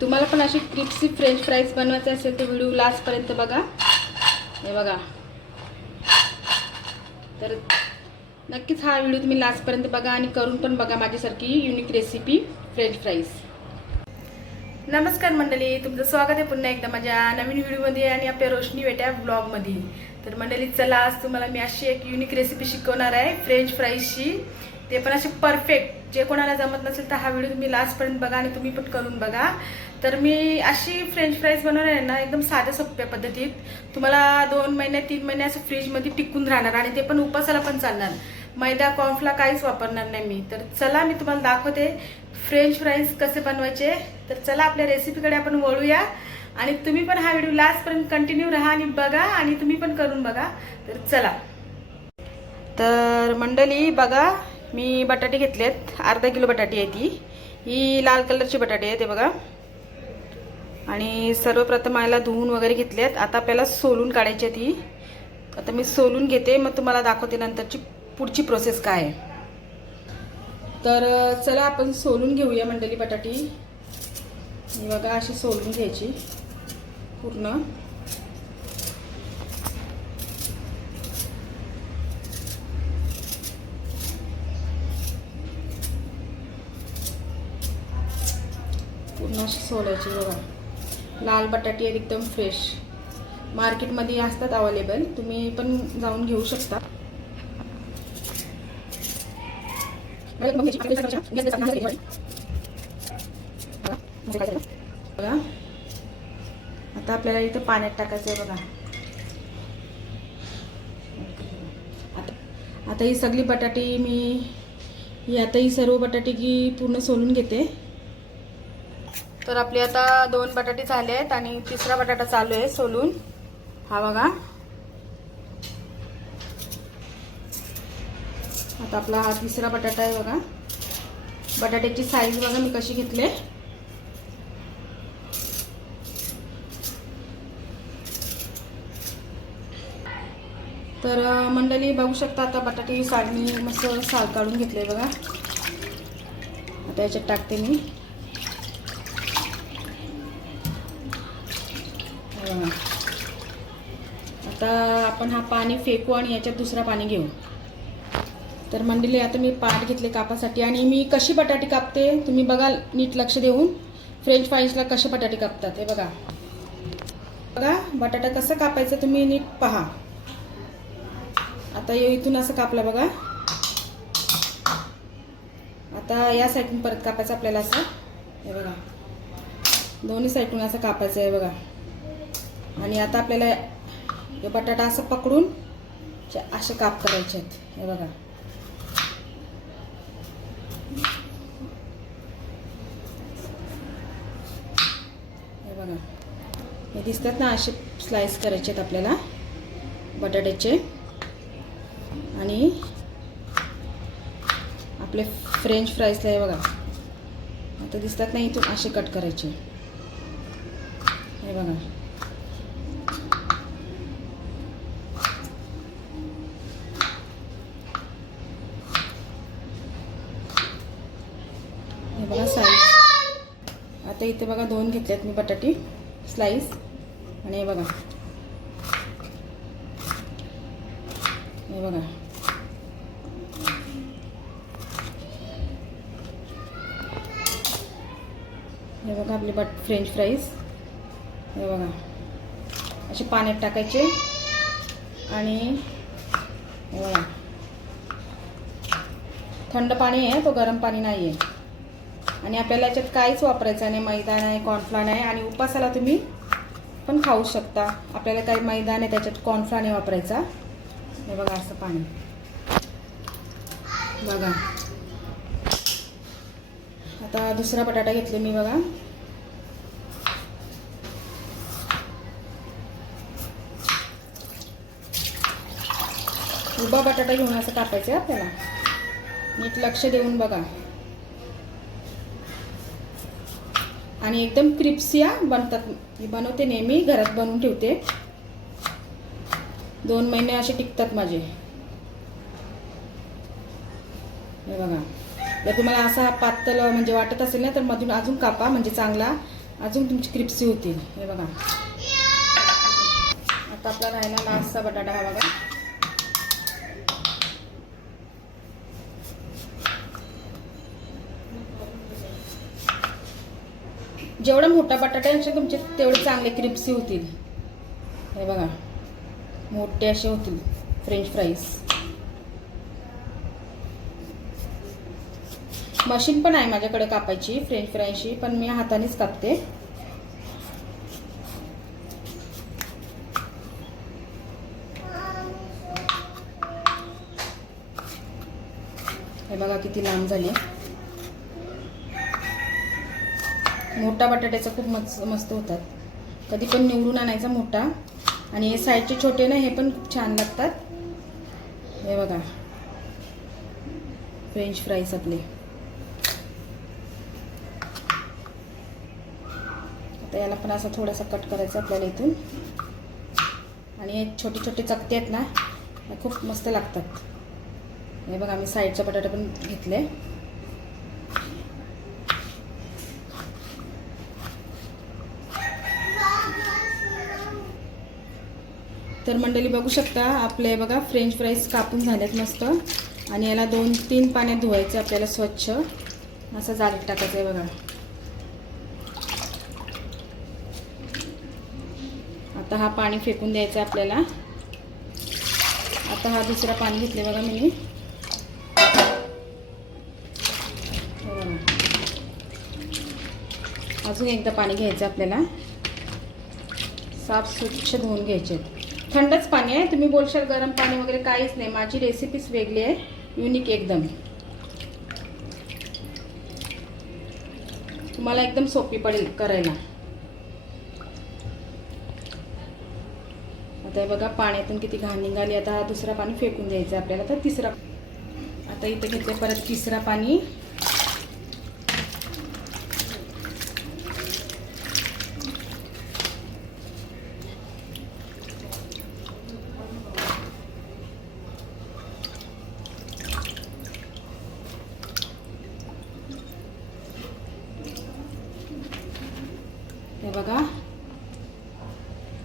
तुम्हाला पण अशी क्रिप्सी फ्रेंच फ्राईज बनवायचे असेल तर व्हिडिओ लास्टपर्यंत बघा. हे बघा. तर नक्कीच हा व्हिडिओ तुम्ही लास्टपर्यंत बघा आणि करून पण बघा माझ्यासारखी युनिक रेसिपी फ्रेंच फ्राईज नमस्कार मंडळी तुमचं स्वागत आहे पुन्हा एकदा माझ्या नवीन व्हिडिओमध्ये आणि आपल्या रोशनी वेट्या ब्लॉगमध्ये तर मंडळी चला आज तुम्हाला मी अशी एक युनिक रेसिपी शिकवणार आहे फ्रेंच फ्राईजची ते पण असे परफेक्ट जे कोणाला जमत नसेल तर हा व्हिडिओ तुम्ही लास्टपर्यंत बघा आणि तुम्ही पण करून बघा. तर मी अशी फ्रेंच फ्राईज बनवणार आहे ना एकदम साध्या सोप्या पद्धतीत. तुम्हाला दोन महिने तीन महिने असं फ्रीजमध्ये टिकून राहणार आणि ते पण उपासाला पण चालणार. मैदा कॉर्नफ्ला काहीच वापरणार नाही मी. तर चला मी तुम्हाला दाखवते फ्रेंच फ्राईज कसे बनवायचे. तर चला आपल्या रेसिपीकडे आपण वळूया. आणि तुम्ही पण हा व्हिडिओ लास्टपर्यंत कंटिन्यू राहा आणि बघा आणि तुम्ही पण करून बघा. तर चला. तर मंडळी बघा. मी बटाटे घेतले आहेत अर्धा किलो बटाटी आहे ती. ही लाल कलरची बटाटे आहे ते बघा. आणि सर्वप्रथम याला धुवून वगैरे घेतले आहेत आता आपल्याला सोलून काढायची आहे ती. आता मी सोलून घेते. मग तुम्हाला दाखवते नंतरची पुढची प्रोसेस काय आहे. तर चला आपण सोलून घेऊया मंडळी बटाटी. बघा अशी सोलून घ्यायची. पूर्ण. पूर्ण अशी सोलायची बघा. लाल बटाटी आहेत एकदम फ्रेश मार्केटमध्ये असतात अवेलेबल तुम्ही पण जाऊन घेऊ शकता. बघा. आता आपल्याला इथं पाण्यात टाकायचं आहे बघा. आता आता ही सगळी बटाटी मी ही आता ही सर्व बटाटी की पूर्ण सोलून घेते. तर आपले आता दोन बटाटे झाले आहेत आणि तिसरा बटाटा चालू आहे सोलून. हा बघा. आता आपला हा तिसरा बटाटा आहे बघा. बटाट्याची साईज बघा मी कशी घेतले. तर मंडळी बघू शकता आता बटाटे साडणी मस्त साल काढून घेतले बघा. आता याच्यात टाकते मी. आता आपण हा पाणी फेकू आणि याच्यात दुसरा पाणी घेऊ. तर मंडळी आता मी पाट घेतले कापासाठी आणि मी कशी बटाटे कापते तुम्ही बघा नीट लक्ष देऊन. फ्रेंच फ्राईजला कसे बटाटे कापतात हे बघा. बघा बटाटा कसं कापायचं तुम्ही नीट पहा. आता इथून असं कापलं बघा. आता या साईडून परत कापायचं आपल्याला असं. हे बघा. दोन्ही साईडून असं कापायचं आहे बघा. आणि आता आपल्याला हे बटाटा असं पकडून असे काप करायचे आहेत. हे बघा. हे बघा. हे दिसतात ना असे स्लाइस करायचे आहेत आपल्याला बटाट्याचे. आणि आपले फ्रेंच फ्राईजला हे बघा. आता दिसतात ना इथून असे कट करायचे. हे बघा. हे बघा साईज आता इथे बघा दोन घेतल्यात मी बटाटी स्लाईस आणि हे बघा. हे बघा. हे बघा आपले बट फ्रेंच फ्राईज हे बघा. असे पाण्यात टाकायचे. आणि हे बघा. थंड पाणी आहे तो गरम पाणी नाही आहे आणि आपल्याला याच्यात काहीच वापरायचं नाही. मैदा नाही कॉर्नफ्लॉन आहे आणि उपासाला तुम्ही पण खाऊ शकता. आपल्याला काही मैदा नाही त्याच्यात कॉर्नफ्ला वापरायचा. हे बघा असं पाणी. बघा. आता दुसरा बटाटा घेतले मी बघा. उभा बटाटा घेऊन असं टाकायचं आहे आपल्याला. नीट लक्ष देऊन बघा. आणि एकदम क्रिप्सिया बनतात. बनवते नेहमी घरात बनवून ठेवते. दोन महिने असे टिकतात माझे. हे बघा. जर तुम्हाला असा पातळ म्हणजे वाटत असेल ना तर मधून अजून कापा म्हणजे चांगला. अजून तुमची क्रिप्सी होतील. हे बघा. आता आपला राहिला लास्टचा बटाटा हा बघा. जेवढा मोठा बटाटा आहे तुमचे तेवढे चांगले क्रिप्सी होतील. हे बघा. मोठे असे होतील. फ्रेंच फ्राईज मशीन पण आहे माझ्याकडे कापायची फ्रेंच फ्राईची पण मी हातानेच कापते. हे बघा किती लांब झाली. मोठा बटाट्याचा खूप मस्त मस्त होतात. कधी पण निवडून आणायचा मोठा. आणि हे साईडचे छोटे ना हे पण खूप छान लागतात. हे बघा. फ्रेंच फ्राईज आपले. आता याला पण असं थोडासा कट करायचं आपल्याला इथून. आणि हे छोटे छोटे चकते आहेत ना खूप मस्त लागतात. हे बघा मी साईडचा बटाटा पण घेतले तर मंडळी बघू शकता आपले बघा फ्रेंच फ्राईज कापून झालेत मस्त. आणि याला दोन तीन पाण्यात धुवायचे आपल्याला स्वच्छ. असं जागेत टाकायचं आहे बघा. आता हा पाणी फेकून द्यायचं आहे आपल्याला. आता हा दुसरा पाणी घेतले बघा मी. अजून एकदा पाणी घ्यायचं आपल्याला. साफ स्वच्छ धुवून घ्यायचे थंडच पाणी आहे. तुम्ही बोलशाल गरम पाणी वगैरे काहीच नाही. माझी रेसिपीच वेगळी आहे. युनिक एकदम. तुम्हाला एकदम सोपी पडेल करायला. आता बघा पाण्यातून किती घाण निघाली. आता दुसरा पाणी फेकून द्यायचं आपल्याला. तर तिसरा आता इथे घेतलं परत तिसरा पाणी. बघा.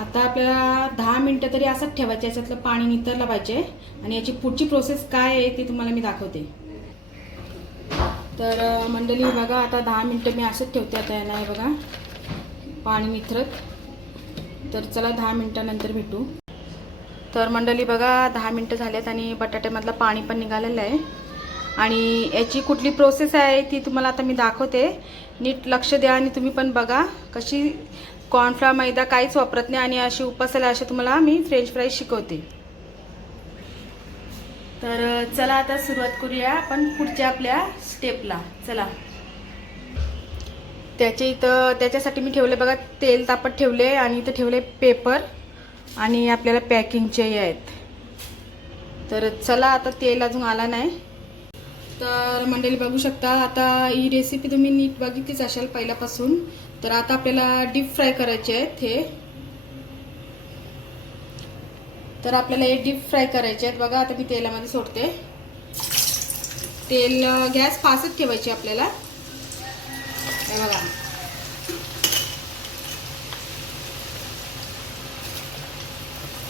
आता आपल्याला दहा मिनटं तरी असंच ठेवायचं याच्यातलं पाणी नितरलं पाहिजे. आणि याची पुढची प्रोसेस काय आहे ती तुम्हाला मी दाखवते. तर मंडळी बघा आता दहा मिनटं मी असंच ठेवते आता याला हे बघा. पाणी निथरत. तर चला दहा मिनटानंतर भेटू. तर मंडळी बघा दहा मिनटं झालेत आणि बटाट्यामधलं पाणी पण निघालेलं आहे. आणि याची कुठली प्रोसेस आहे ती तुम्हाला आता मी दाखवते. नीट लक्ष द्या आणि तुम्ही पण बघा कशी कॉर्नफ्लॉवर मैदा काहीच वापरत नाही आणि अशी उपासाला असे तुम्हाला मी फ्रेंच फ्राईज शिकवते. तर चला आता सुरुवात करूया आपण पुढच्या आपल्या स्टेपला चला. त्याच्या इथं त्याच्यासाठी मी ठेवले बघा तेल तापत ठेवले आणि इथं ठेवले पेपर आणि आपल्याला पॅकिंगचे आहेत. तर चला आता तेल अजून आला नाही. तर मंडळी बघू शकता आता ही रेसिपी तुम्ही नीट बघितलीच असाल पहिल्यापासून. तर आता आपल्याला डीप फ्राय करायचे आहेत हे. तर आपल्याला हे डीप फ्राय करायचे आहेत. बघा आता मी तेलामध्ये सोडते. तेल गॅस फास्टच ठेवायची आपल्याला. हे बघा.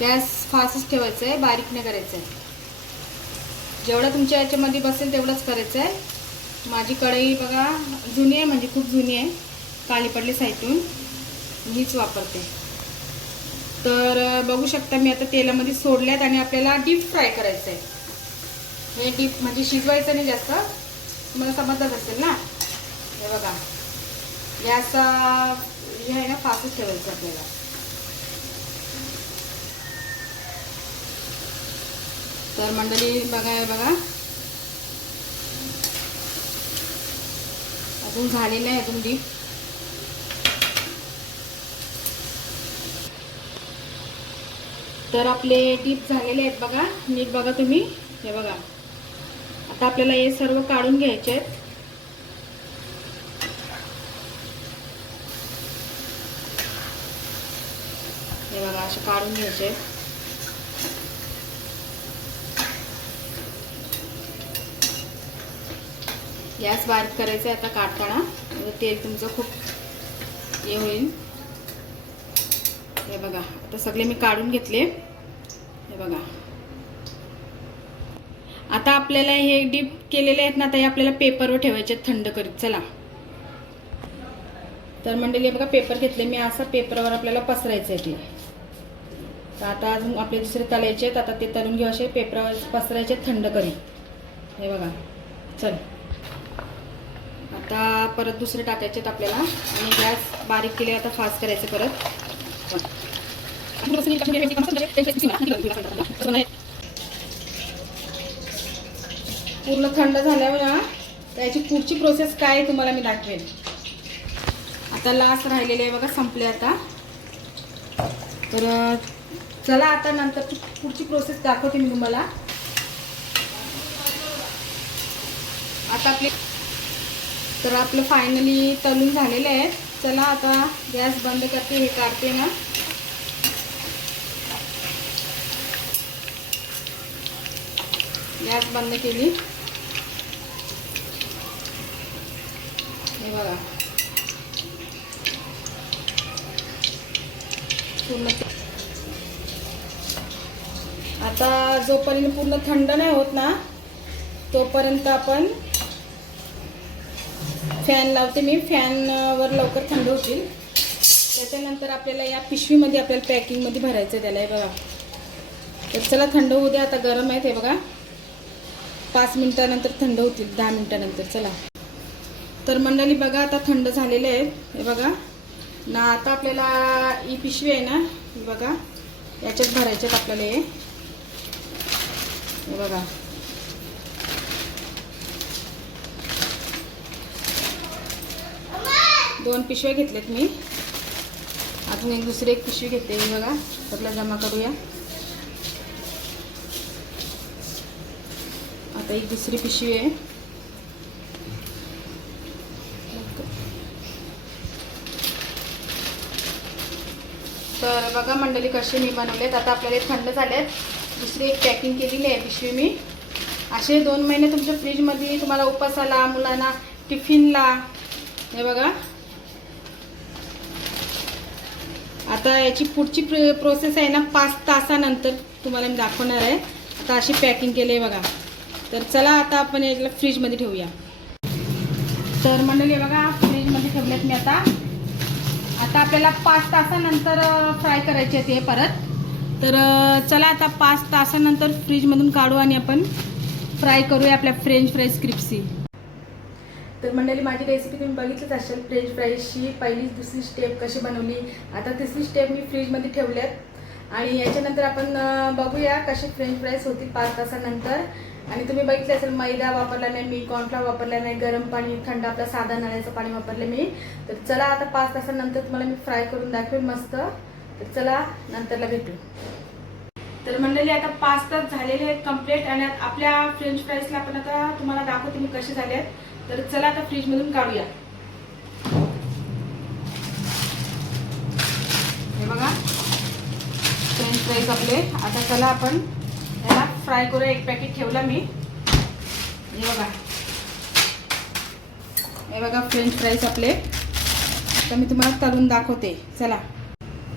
गॅस फास्टच ठेवायचा आहे बारीक नाही करायचं आहे जेवढं तुमच्या याच्यामध्ये बसेल तेवढंच करायचं आहे. माझी कढई बघा जुनी आहे म्हणजे खूप जुनी आहे काळी पडली साईटून. हीच वापरते. तर बघू शकता मी आता तेलामध्ये सोडल्यात आणि आपल्याला डीप फ्राय करायचं आहे हे डीप म्हणजे शिजवायचं नाही जास्त. तुम्हाला समजत असेल ना? हे बघा. गॅस हे आहे ना फास्ट ठेवायचं आपल्याला. तर मंडळी बघा बघा. अजून झालेलं आहे अजून डीप तर आपले डीप झालेले आहेत बघा. नीट बघा तुम्ही. हे बघा. आता आपल्याला हे सर्व काढून घ्यायचे आहेत. हे बघा असे काढून घ्यायचे आहेत. गॅस बारीक करायचा आहे आता काढताना तेल तुमचं खूप हे होईल. हे बघा आता सगळे मी काढून घेतले. हे बघा. आता आपल्याला हे डीप केलेले आहेत ना आता हे आपल्याला पेपरवर ठेवायचे आहेत थंड करीत. चला. तर मंडळी हे बघा पेपर घेतले. मी असं पेपरवर आपल्याला पसरायचं आहे ते. तर आता अजून आपले दुसरे तलायचे आहेत. आता ते तळून घेऊ असे. पेपरावर पसरायचे आहेत थंड करीत. हे बघा. चल. आता परत दुसरे टाकायचे आहेत आपल्याला. आणि गॅस बारीक केले आता फास्ट करायचे परत. पूर्ण थंड झाल्यावर ना त्याची पुढची प्रोसेस काय आहे तुम्हाला मी दाखवेन. आता लास्ट राहिलेले आहे बघा संपले आता. तर चला आता नंतर पुढची प्रोसेस दाखवते मी तुम्हाला. आता आपली तर आपलं फायनली तलून झालेलं आहे. चला आता गॅस बंद करते हे काढते ना. गॅस बंद केली. हे बघा. पूर्ण आता जोपर्यंत पूर्ण थंड नाही होत ना तोपर्यंत आपण फॅन लावते मी. फॅनवर लवकर थंड होतील. त्याच्यानंतर आपल्याला या पिशवीमध्ये आपल्याला पॅकिंगमध्ये भरायचं आहे त्याला. हे बघा. तर चला थंड होऊ द्या. आता गरम आहेत हे बघा. पाच मिनटानंतर थंड होतील. दहा मिनटानंतर. चला. तर मंडळी बघा आता थंड झालेले आहेत. हे बघा. ना आता आपल्याला ही पिशवी आहे ना बघा. याच्यात भरायचे आहेत आपल्याला हे बघा. दोन पिशव्या घेतल्यात मी. अजून एक दुसरी एक पिशवी घेते बघा. त्यातला जमा करूया. आता एक दुसरी पिशवी आहे. तर बघा मंडळी कसे मी बनवलेत. आता आपल्याला थंड झाल्यात दुसरी एक पॅकिंग केलेली आहे पिशवी मी. असे दोन महिने तुमच्या फ्रीजमध्ये तुम्हाला उपासाला मुलांना टिफिनला हे बघा. आता याची पुढची प्र प्रोसेस आहे ना पाच तासानंतर. तुम्हाला मी दाखवणार आहे. आता अशी पॅकिंग केली आहे बघा. तर चला आता आपण याला फ्रीजमध्ये ठेवूया. तर मंडळी बघा फ्रीजमध्ये ठेवलेत मी आता. आता आपल्याला पाच तासानंतर फ्राय करायचे ते हे परत. तर चला आता पाच तासानंतर फ्रीजमधून काढू आणि आपण फ्राय करूया आपल्या फ्रेंच फ्राईज क्रिप्सी तर मंडळी माझी रेसिपी तुम्ही बघितलीच असेल फ्रेंच फ्राईजची पहिली दुसरी स्टेप कशी बनवली. आता तिसरी स्टेप मी फ्रीजमध्ये ठेवल्यात आणि याच्यानंतर आपण बघूया कशी फ्रेंच फ्राईज होती पाच तासानंतर. आणि तुम्ही बघितले असेल मैदा वापरला नाही मी कॉर्नफ्लॉवर वापरला नाही गरम पाणी थंड आपलं साधा नळ्याचं पाणी वापरलं मी. तर चला आता पाच तासानंतर तुम्हाला मी फ्राय करून दाखवेन मस्त. तर चला नंतरला भेटू. तर मंडळी आता पाच तास झालेले आहेत कंप्लीट आणि आपल्या फ्रेंच फ्राईजला आपण आता तुम्हाला दाखवते मी कसे झाले आहेत तर चला आता फ्रीजमधून काढूया. हे बघा. फ्रेंच फ्राईज आपले. आता चला आपण याला फ्राय करूया. एक पॅकेट ठेवला मी. हे बघा. हे बघा फ्रेंच फ्राईज आपले. तर मी तुम्हाला तळून दाखवते. चला.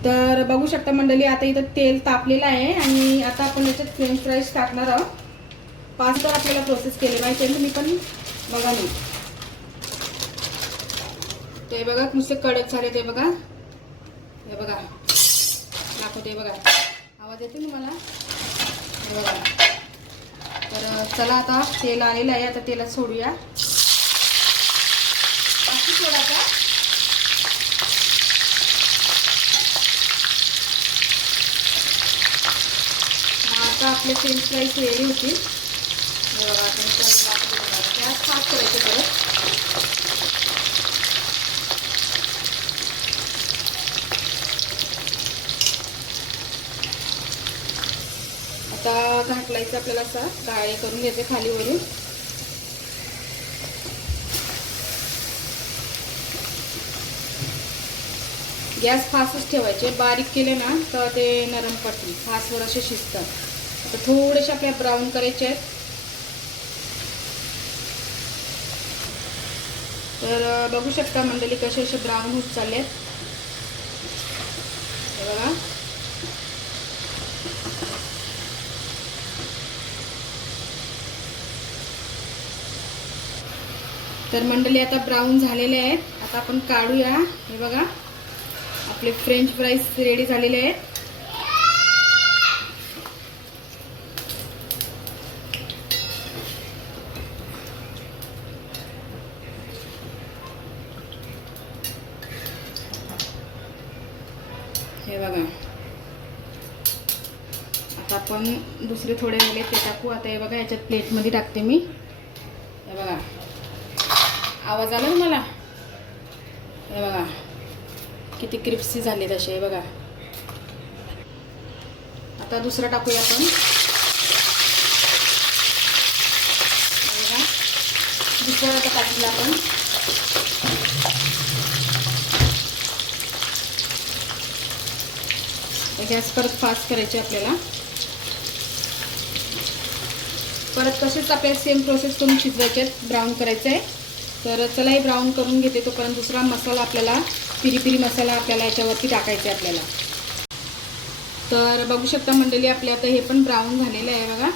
तर बघू शकता मंडळी आता इथं तेल तापलेलं आहे आणि आता आपण याच्यात फ्रेंच फ्राईज टाकणार आहोत. पाच तर आपल्याला प्रोसेस केले पाहिजे. मी पण बघा मी. ते बघा नुसते कडक झाले ते बघा. हे बघा. दाखवते बघा. आवाज येते तुम्हाला? मला हे बघा. तर चला आता तेल आलेलं आहे आता तेलात सोडूया. बाकी सोडायचा आता. आपले फ्रेंच फ्राईज रेडी होतील हे बघा आता मी तळून दाखवते बघा. गॅस फास्ट करायचे परत आता घाटलायचं आपल्याला असा. काळे करून घ्यायचे खाली वरून गॅस फासच ठेवायचे. बारीक केले ना तर ते नरम पडतील. फासवर असे शिजतात आता थोडेसे आपल्या ब्राऊन करायचे आहेत. तर बघू शकता मंडळी कसे असे ब्राऊन होत चालले आहेत. बघा. तर मंडळी आता ब्राऊन झालेले आहेत. आता आपण काढूया. हे बघा. आपले फ्रेंच फ्राईज रेडी झालेले आहेत. हे बघा. आता आपण दुसरे थोडे राहिले ते टाकू. आता हे बघा याच्यात प्लेटमध्ये टाकते मी. हे बघा. आवाज आला मला हे बघा. किती क्रिप्सी झाले तसे हे बघा. आता दुसरं टाकूया आपण. दुसऱ्या बघा. आता आपण. गॅस परत फास्ट करायची आपल्याला. परत तसेच आपल्याला सेम प्रोसेस करून शिजवायचे आहेत. ब्राऊन करायचं आहे. तर चला हे ब्राऊन करून घेते. तोपर्यंत दुसरा मसाला आपल्याला पिरी पिरी मसाला आपल्याला याच्यावरती टाकायचा आहे आपल्याला. तर बघू शकता मंडळी आपले आता हे पण ब्राऊन झालेलं आहे बघा.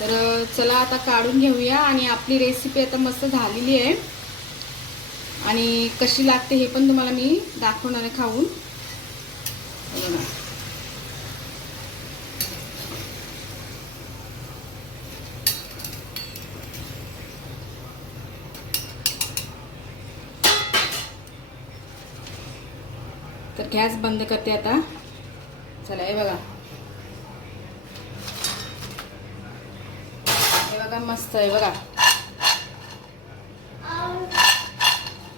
तर चला आता काढून घेऊया आणि आपली रेसिपी आता मस्त झालेली आहे. आणि कशी लागते हे पण तुम्हाला मी दाखवणार आहे खाऊन. तर गॅस बंद करते आता. चला हे बघा. हे बघा मस्त आहे बघा.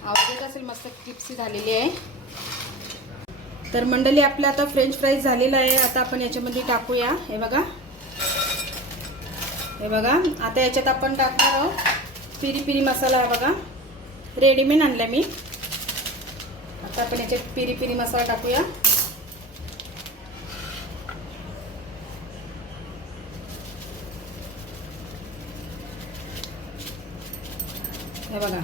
आवाज येत असेल मस्त क्रिप्सी झालेली आहे. तर मंडळी आपलं आता फ्रेंच फ्राईज झालेलं आहे. आता आपण याच्यामध्ये टाकूया. हे बघा. हे बघा. आता याच्यात आपण टाकणार आहोत पिरी पिरी मसाला आहे बघा. रेडीमेड आणला मी. आता आपण याच्यात पिरी पिरी मसाला टाकूया. हे बघा.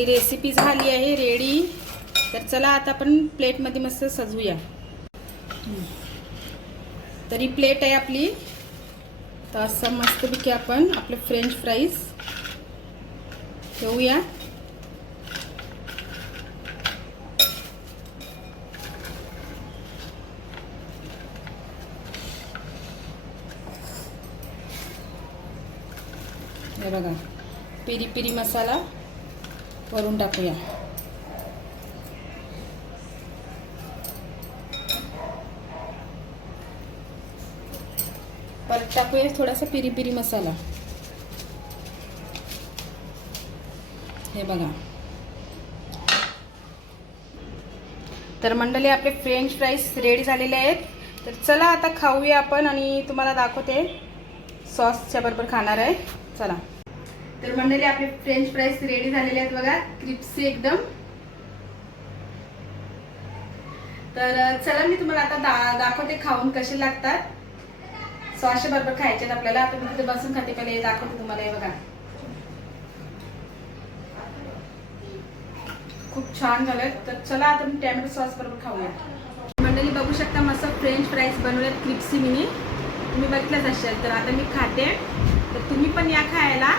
आपली रेसिपी झाली आहे रेडी तर चला आता आपण प्लेटमध्ये मस्त सजवूया तरी प्लेट आहे आपली. तर असं मस्तपैकी आपण आपले फ्रेंच फ्राईज ठेवूया. हे बघा पिरी पिरी मसाला. वरून टाकूया. परत टाकूया थोडासा पिरी पिरी मसाला. हे बघा. तर मंडळी आपले फ्रेंच फ्राईज रेडी झालेले आहेत. तर चला आता खाऊया आपण आणि तुम्हाला दाखवते. सॉसच्या बरोबर खाणार आहे. चला. तर मंडळी आपले फ्रेंच फ्राईज रेडी झालेले आहेत बघा. क्रिप्सी एकदम. तर चला मी तुम्हाला आता दा दाखवते खाऊन कसे लागतात. सॉसच्या बरोबर खायचे आहेत आपल्याला. आता मी तिथे बसून खाते पहिले. दाखवते तुम्हाला हे बघा. खूप छान झालं तर चला आता मी टॅमॅटो सॉस बरोबर खाऊया. मंडळी बघू शकता मस्त फ्रेंच फ्राईज बनवल्यात क्रिप्सी मिनी तुम्ही बघितलंच असेल. तर आता मी खाते. तर तुम्ही पण या खायला.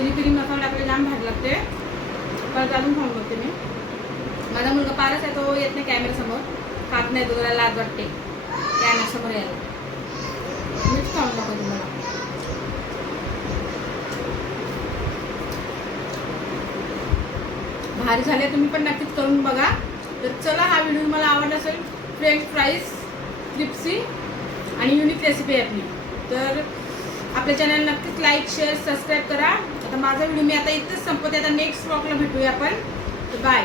तरी पिरी मसाला आपल्याला जाम भारी लागते परत अजून खाऊन बघते मी. माझा मुलगा पारच आहे तो येत नाही कॅमेऱ्यासमोर खात नाही तो त्याला लाज वाटते. कॅमेऱ्यासमोर यायला. मीच खाऊन दाखवते तुम्हाला. भारी झाले तुम्ही पण नक्कीच करून बघा. तर चला हा व्हिडिओ मला आवडला असेल फ्रेंच फ्राईज क्रिप्सी आणि युनिक रेसिपी आहे आपली. तर आपल्या चॅनल नक्कीच लाईक शेअर सबस्क्राईब करा. आता माझा व्हिडिओ मी आता इथंच संपवते. आता नेक्स्ट ब्लॉगला भेटूया आपण. तर बाय